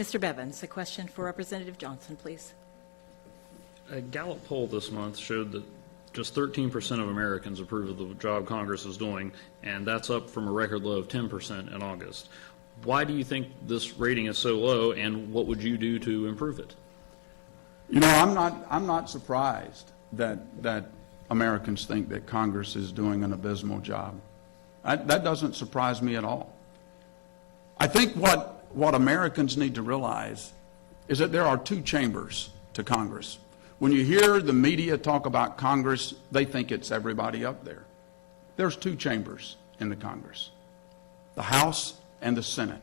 Mr. Bevins, a question for Representative Johnson, please. A Gallup poll this month showed that just 13% of Americans approve of the job Congress is doing, and that's up from a record low of 10% in August. Why do you think this rating is so low, and what would you do to improve it? You know, I'm not surprised that Americans think that Congress is doing an abysmal job. That doesn't surprise me at all. I think what Americans need to realize is that there are two chambers to Congress. When you hear the media talk about Congress, they think it's everybody up there. There's two chambers in the Congress, the House and the Senate.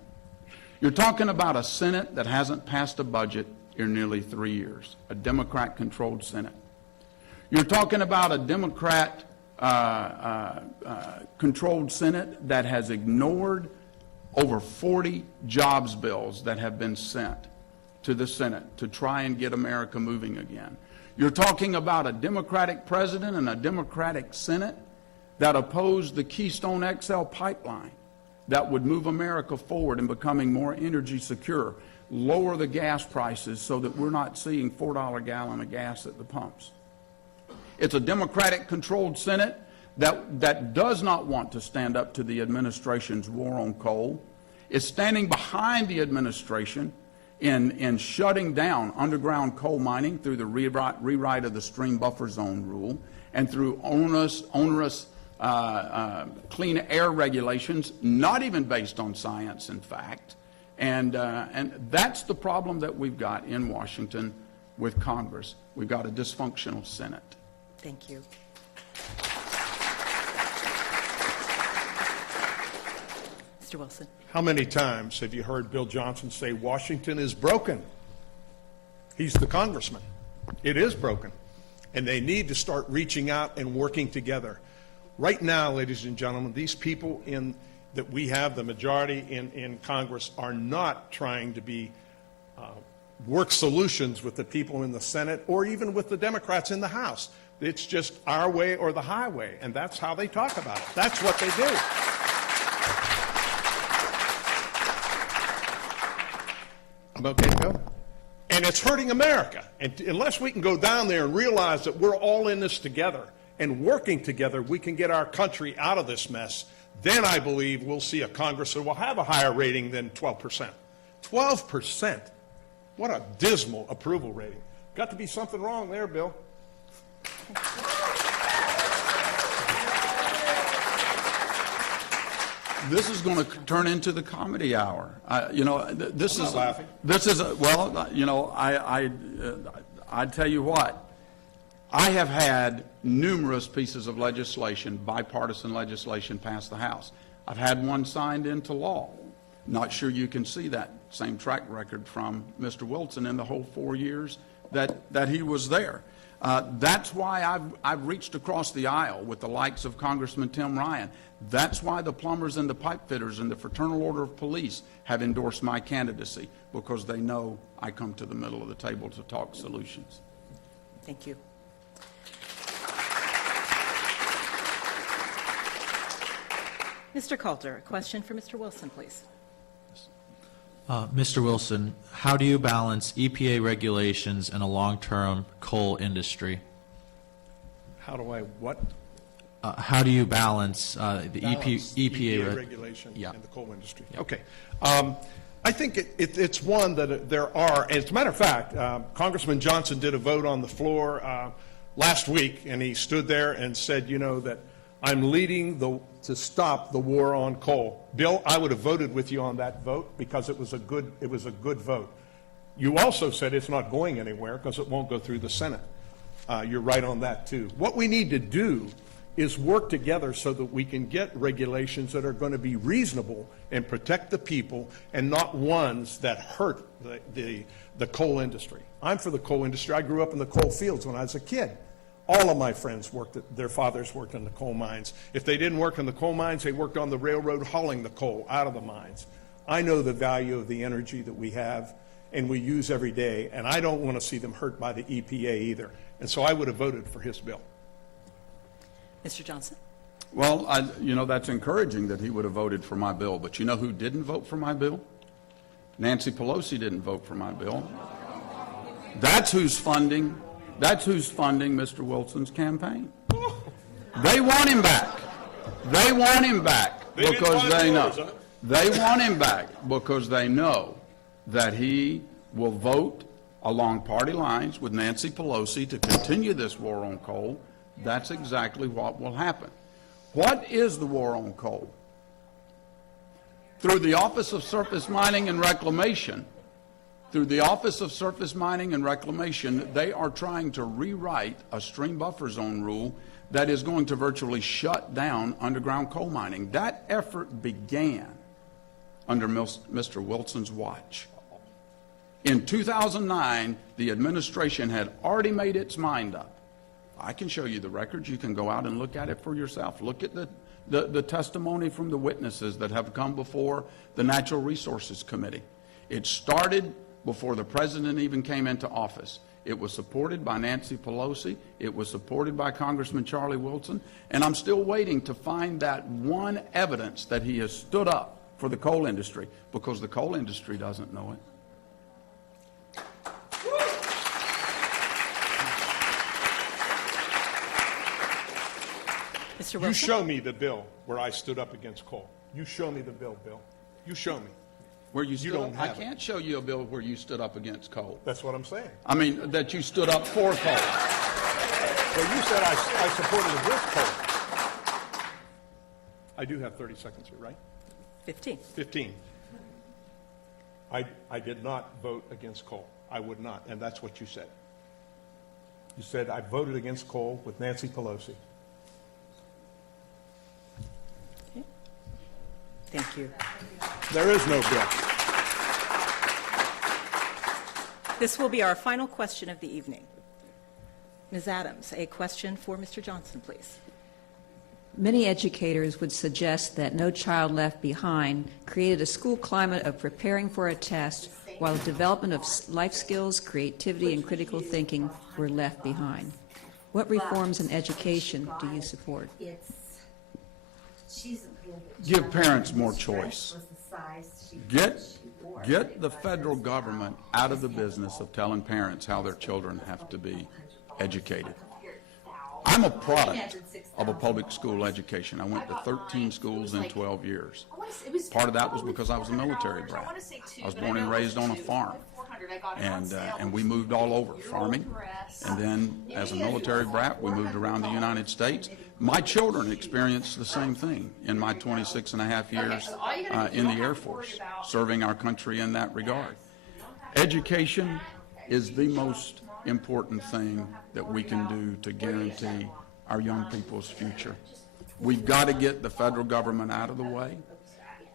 You're talking about a Senate that hasn't passed a budget in nearly 3 years, a Democrat-controlled Senate. You're talking about a Democrat-controlled Senate that has ignored over 40 jobs bills that have been sent to the Senate to try and get America moving again. You're talking about a Democratic president and a Democratic Senate that opposed the Keystone XL pipeline that would move America forward in becoming more energy secure, lower the gas prices so that we're not seeing $4 a gallon of gas at the pumps. It's a Democratic-controlled Senate that does not want to stand up to the administration's war on coal, is standing behind the administration in shutting down underground coal mining through the rewrite of the stream buffer zone rule and through onerous clean air regulations, not even based on science and fact. And that's the problem that we've got in Washington with Congress. We've got a dysfunctional Senate. Thank you. Mr. Wilson. How many times have you heard Bill Johnson say Washington is broken? He's the congressman. It is broken. And they need to start reaching out and working together. Right now, ladies and gentlemen, these people that we have, the majority in Congress, are not trying to work solutions with the people in the Senate or even with the Democrats in the House. It's just our way or the highway, and that's how they talk about it. That's what they do. I'm okay to go? And it's hurting America. And unless we can go down there and realize that we're all in this together and working together, we can get our country out of this mess. Then I believe we'll see a Congress that will have a higher rating than 12%. 12%? What a dismal approval rating. Got to be something wrong there, Bill. This is going to turn into the comedy hour. You know, this I'm is not laughing. This is well. You know, I tell you what. I have had numerous pieces of legislation, bipartisan legislation, pass the House. I've had one signed into law. Not sure you can see that same track record from Mr. Wilson in the whole 4 years that he was there. That's why I've reached across the aisle with the likes of Congressman Tim Ryan. That's why the plumbers and the pipe fitters and the Fraternal Order of Police have endorsed my candidacy, because they know I come to the middle of the table to talk solutions. Thank you. Mr. Coulter, a question for Mr. Wilson, please. Mr. Wilson, how do you balance EPA regulations and a long-term coal industry? How do I what? How do you balance the Balance EPA regulation Yeah. and the coal industry? Yeah. Okay. I think it's one that there are, and as a matter of fact, Congressman Johnson did a vote on the floor last week, and he stood there and said, you know, that I'm leading to stop the war on coal. Bill, I would have voted with you on that vote because it was a good vote. You also said it's not going anywhere because it won't go through the Senate. You're right on that too. What we need to do is work together so that we can get regulations that are going to be reasonable and protect the people and not ones that hurt the coal industry. I'm for the coal industry. I grew up in the coal fields when I was a kid. All of my friends their fathers worked in the coal mines. If they didn't work in the coal mines, they worked on the railroad hauling the coal out of the mines. I know the value of the energy that we have and we use every day, and I don't want to see them hurt by the EPA either. And so I would have voted for his bill. Mr. Johnson. Well, you know, that's encouraging that he would have voted for my bill, but you know who didn't vote for my bill? Nancy Pelosi didn't vote for my bill. That's who's funding Mr. Wilson's campaign. They want him back. They want him back because they know. They want him back because they know that he will vote along party lines with Nancy Pelosi to continue this war on coal. That's exactly what will happen. What is the war on coal? Through the Office of Surface Mining and Reclamation, they are trying to rewrite a stream buffer zone rule that is going to virtually shut down underground coal mining. That effort began under Mr. Wilson's watch. In 2009, the administration had already made its mind up. I can show you the records. You can go out and look at it for yourself. Look at the testimony from the witnesses that have come before the Natural Resources Committee. It started before the president even came into office. It was supported by Nancy Pelosi. It was supported by Congressman Charlie Wilson. And I'm still waiting to find that one evidence that he has stood up for the coal industry, because the coal industry doesn't know it. Mr. You Wilson? show me the bill where I stood up against coal. You show me the bill, Bill. You show me. Where you stood don't up? I have it. can't show you a bill where you stood up against coal. That's what I'm saying. I mean, that you stood up for coal. Well, you said I supported against coal. I do have 30 seconds here, right? 15. 15. I did not vote against coal. I would not, and that's what you said. You said I voted against coal with Nancy Pelosi. Okay. Thank you. There is no bill. This will be our final question of the evening. Ms. Adams, a question for Mr. Johnson, please. Many educators would suggest that No Child Left Behind created a school climate of preparing for a test while the development of life skills, creativity, and critical thinking were left behind. What reforms in education do you support? Give parents more choice. Get the federal government out of the business of telling parents how their children have to be educated. I'm a product of a public school education. I went to 13 schools in 12 years. Part of that was because I was a military brat. I was born and raised on a farm, and we moved all over farming. And then, as a military brat, we moved around the United States. My children experienced the same thing in my 26 and a half years in the Air Force, serving our country in that regard. Education is the most important thing that we can do to guarantee our young people's future. We've got to get the federal government out of the way.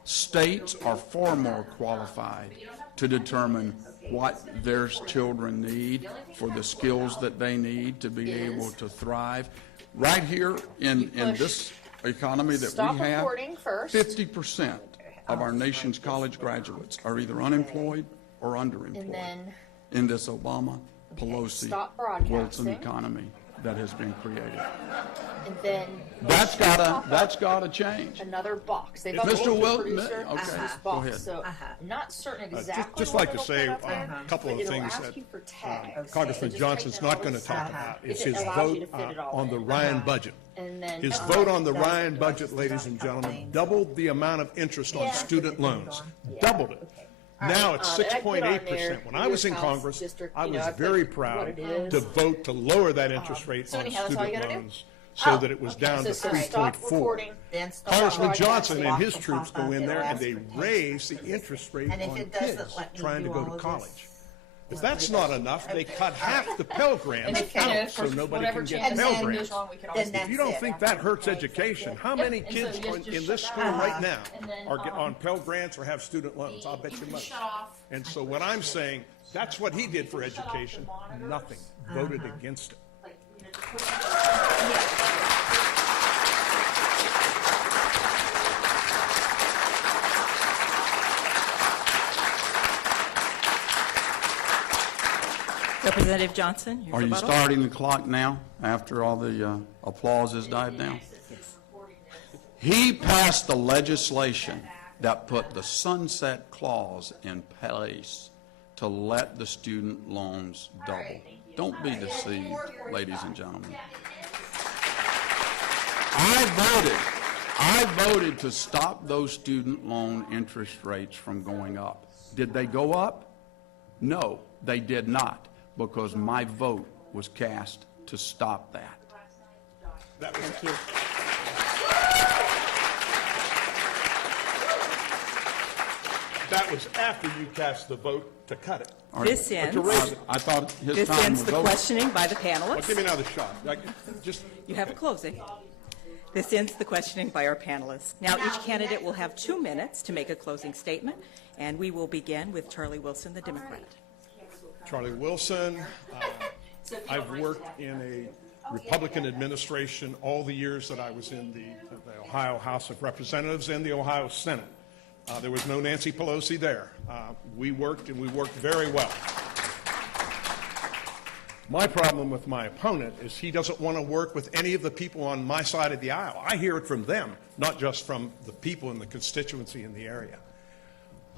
States are far more qualified to determine what their children need for the skills that they need to be able to thrive. Right here in this economy that we have, 50% of our nation's college graduates are either unemployed or underemployed in this Obama, Pelosi, Wilson economy that has been created. And then That's gotta change. another box. They've Mr. updated Wil- the producer okay, to this go box. ahead. So I'm not certain exactly Just what like to it'll say put up there, a couple but of it'll things ask that you for tags. Congressman It just Johnson's types not in going all to the talk stuff. about. If It's it his allows you vote to fit it all on the in. Ryan budget. And then His vote on the Ryan budget, ladies and gentlemen, doubled the amount of interest on student loans. Doubled it. Now it's and I put on there 6.8%. When I was in House Congress, district, I you know, was I put very what proud it is. to vote to lower that interest rate so on anyhow, that's all you student gotta do? loans so that it was down to So stop 3.4. recording, then stop Congressman broadcasting. Johnson and his troops go in there and they raise the interest rate And if on it doesn't kids let me trying to do go all to of college. this, If that's not enough, they cut half the Pell Grants And if, out so nobody can get Pell Grants. then If you don't that's think it. that hurts education, how many kids so just in this shut school that right off. now And then, are on Pell Grants or have student loans? I'll bet you much. shut off. And so what I'm saying, that's what he did for education. Nothing. Voted against it. Like, you know, just put- Representative Johnson, your Are you rebuttal? starting the clock now, after all the applause has died down? He passed the legislation that put the sunset clause in place to let the student loans double. Don't be deceived, ladies and gentlemen. I voted to stop those student loan interest rates from going up. Did they go up? No, they did not, because my vote was cast to stop that. Thank you. That was after you cast the vote to cut it. This ends, I thought his this time ends was the over. questioning by the Well, panelists. give me another shot. Just You have a closing. This ends the questioning by our panelists. Now, each candidate will have 2 minutes to make a closing statement, and we will begin with Charlie Wilson, the Democrat. Charlie Wilson. I've worked in a Republican administration all the years that I was in the Ohio House of Representatives and the Ohio Senate. There was no Nancy Pelosi there. We worked, and we worked very well. My problem with my opponent is he doesn't want to work with any of the people on my side of the aisle. I hear it from them, not just from the people in the constituency in the area.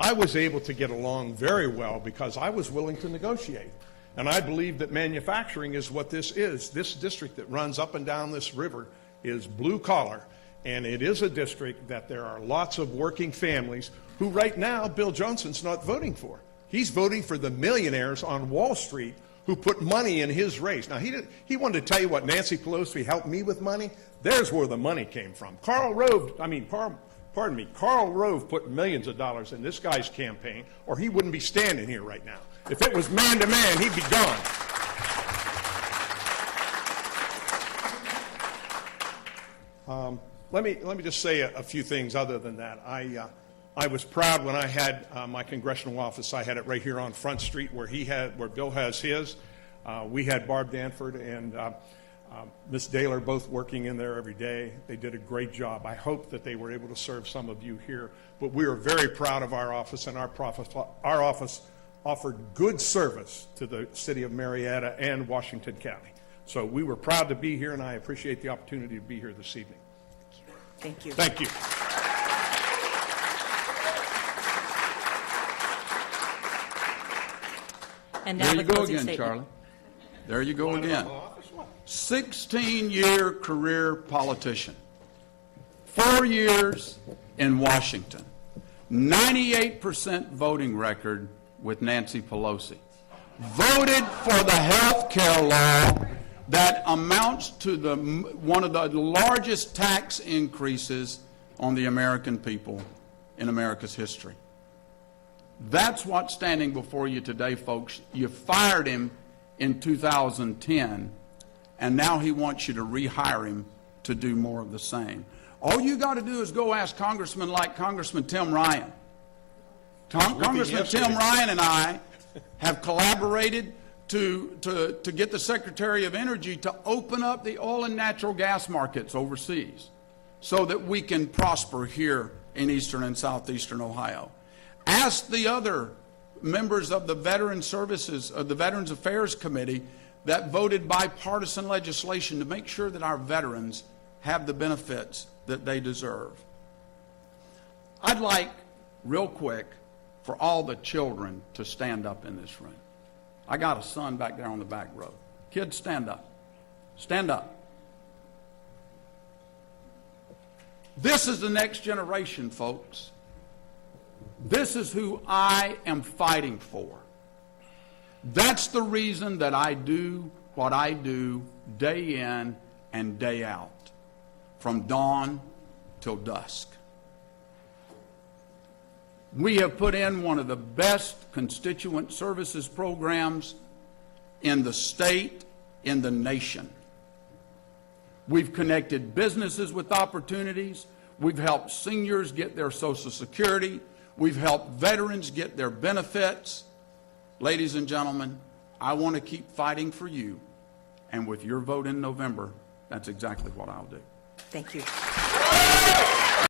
I was able to get along very well because I was willing to negotiate. And I believe that manufacturing is what this is. This district that runs up and down this river is blue collar. And it is a district that there are lots of working families who right now Bill Johnson's not voting for. He's voting for the millionaires on Wall Street who put money in his race. Now, he wanted to tell you what Nancy Pelosi helped me with money. There's where the money came from. Karl Rove put millions of dollars in this guy's campaign, or he wouldn't be standing here right now. If it was man to man, he'd be gone. Let me just say a few things other than that. I was proud when I had my congressional office. I had it right here on Front Street where Bill has his. We had Barb Danford and Ms. Daler both working in there every day. They did a great job. I hope that they were able to serve some of you here. But we are very proud of our office, and our office offered good service to the city of Marietta and Washington County. So we were proud to be here, and I appreciate the opportunity to be here this evening. Thank you. Thank you. And now There the you go closing again, statement. Charlie. There you go again. 16-year career politician. 4 years in Washington. 98% voting record with Nancy Pelosi. Voted for the health care law that amounts to one of the largest tax increases on the American people in America's history. That's what's standing before you today, folks. You fired him in 2010, and now he wants you to rehire him to do more of the same. All you got to do is go ask congressmen like Congressman Tim Ryan. Congressman Tim Ryan and I have collaborated to get the Secretary of Energy to open up the oil and natural gas markets overseas so that we can prosper here in eastern and southeastern Ohio. Ask the other members of the Veterans Affairs Committee that voted bipartisan legislation to make sure that our veterans have the benefits that they deserve. I'd like, real quick, for all the children to stand up in this room. I got a son back there on the back row. Kids, stand up. Stand up. This is the next generation, folks. This is who I am fighting for. That's the reason that I do what I do day in and day out, from dawn till dusk. We have put in one of the best constituent services programs in the state, in the nation. We've connected businesses with opportunities. We've helped seniors get their Social Security. We've helped veterans get their benefits. Ladies and gentlemen, I want to keep fighting for you. And with your vote in November, that's exactly what I'll do. Thank you.